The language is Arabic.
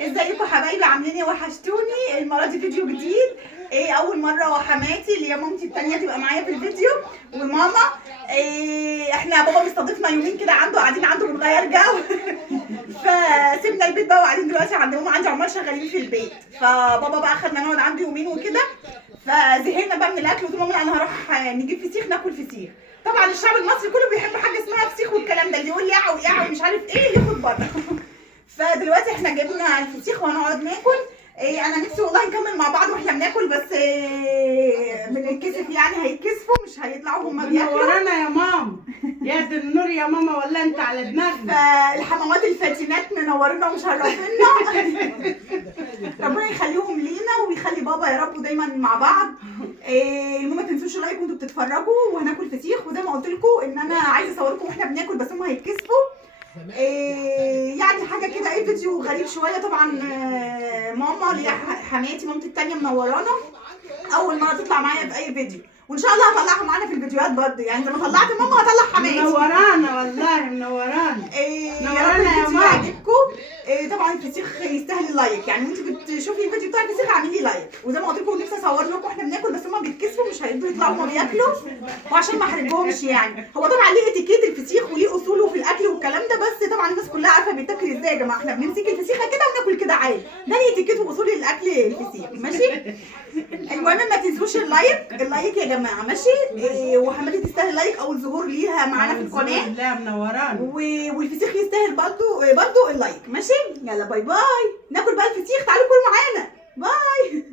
ازيكم حبايبي؟ عاملين ايه؟ وحشتوني. المره دي فيديو جديد. ايه، اول مره حماتي اللي هي مامتي التانيه تبقى معايا في الفيديو، وماما. إيه، احنا بابا مستضيفنا يومين كده عنده، قاعدين عنده بنغير جو. فسيبنا البيت بقى وقاعدين دلوقتي عند ماما، عندي عمال شغالين في البيت، فبابا بقى خدنا نقعد عنده يومين وكده. فزهقنا بقى من الاكل، قلت لماما انا هروح نجيب فسيخ ناكل فسيخ. طبعا الشعب المصري كله بيحب حاجه اسمها فسيخ والكلام ده، اللي يقول يعو يعو مش عارف ايه ياخد بره. فدلوقتي احنا جبنا الفسيخ وهنقعد ناكل. إيه، انا نفسي والله نكمل مع بعض واحنا بناكل، بس إيه من الكسف يعني هيتكسفوا مش هيطلعوا هما بياكلوا. منورانا يا ماما، يا دي النور يا ماما، ولا انت على دماغنا. فالحمامات الفاتنات منورنا ومشرفينا. ربنا يخليهم لينا ويخلي بابا يا رب دايما مع بعض. إيه، المهم ما تنسوش اللايك وانتوا بتتفرجوا، وهناكل فسيخ. وزي ما قلت لكم ان انا عايزه اصوركم واحنا بناكل، بس هم هيتكسفوا. إيه يعني حاجه كده، ايه فيديو غريب شويه طبعا. ماما اللي هي حماتي مامتي التانيه منورانا، اول مره تطلع معايا في اي فيديو، وان شاء الله هطلعها معانا في الفيديوهات برضه، يعني زي ما طلعت ماما هطلع حماتي. منورانا والله، منورانا. إيه يا رب منورانا يا الفيديو ماما. يعجبكم. إيه طبعا الفسيخ يستاهل اللايك، يعني وانت بتشوفي الفيديو بتاع الفسيخ اعملي لايك. وزي ما قلت لكم نفسي اصور لكم واحنا بناكل، بس هما بيتكسفوا مش هيقدروا يطلعوا هما بياكلوا، وعشان ما احرجهمش يعني. هو طبعا ليه اتيكيت الفسيخ وليه اصوله في الاكل والكلام ده، بس طبعا الناس كلها عارفه بيتاكل ازاي يا جماعه. احنا بنمسك الفسيخه كده وناكل كده عادي، ده ليه اتيكيت واصول الاكل الفسيخ، ماشي. المهم ما تنسوش اللايك يا جماعه، ماشي. إيه، وحماتي تستاهل لايك، اول ظهور ليها معانا في القناه. لا منورانا. والفسيخ يستاهل برضو اللايك، ماشي. يلا باي باي، ناكل بقى الفسيخ، تعالوا كلوا معانا، باي.